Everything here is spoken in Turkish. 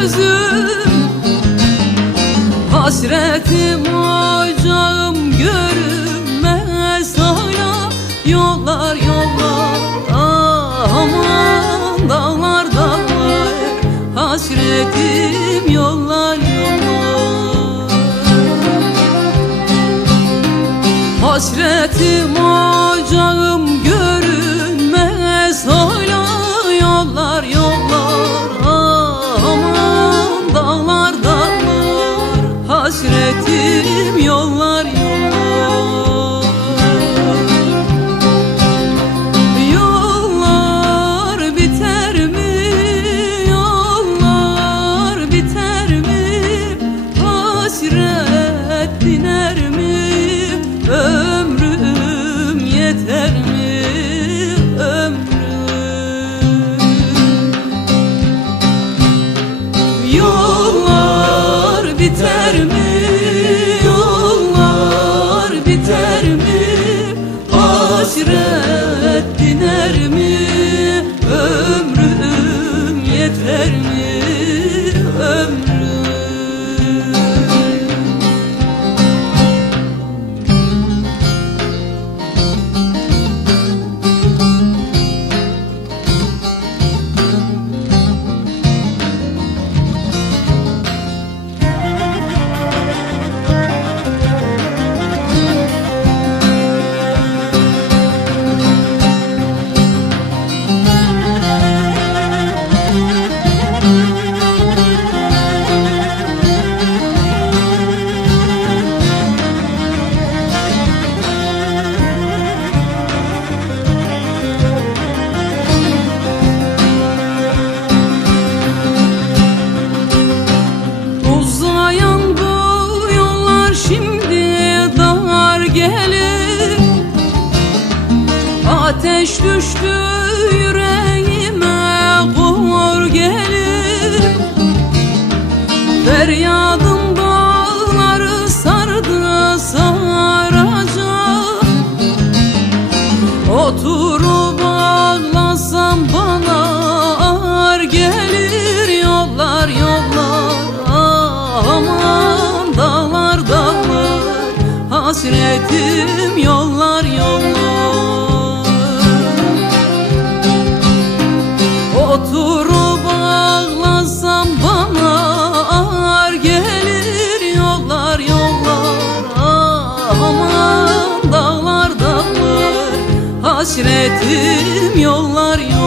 gözüm. Hasretim ocağım görünmez hala Yollar yollar. Ah, aman dağlar dağlar Hasretim yollar yollar. Hasretim ocağım yeter mi? Ömrüm Ateş düştü yüreğime kor gelir. Feryadım bağları sardı saracak. Oturup ağlasam bana ağır gelir. Yollar yollar ah, aman dağlar dağlar. Hasretim yollar hasretim yollar yollar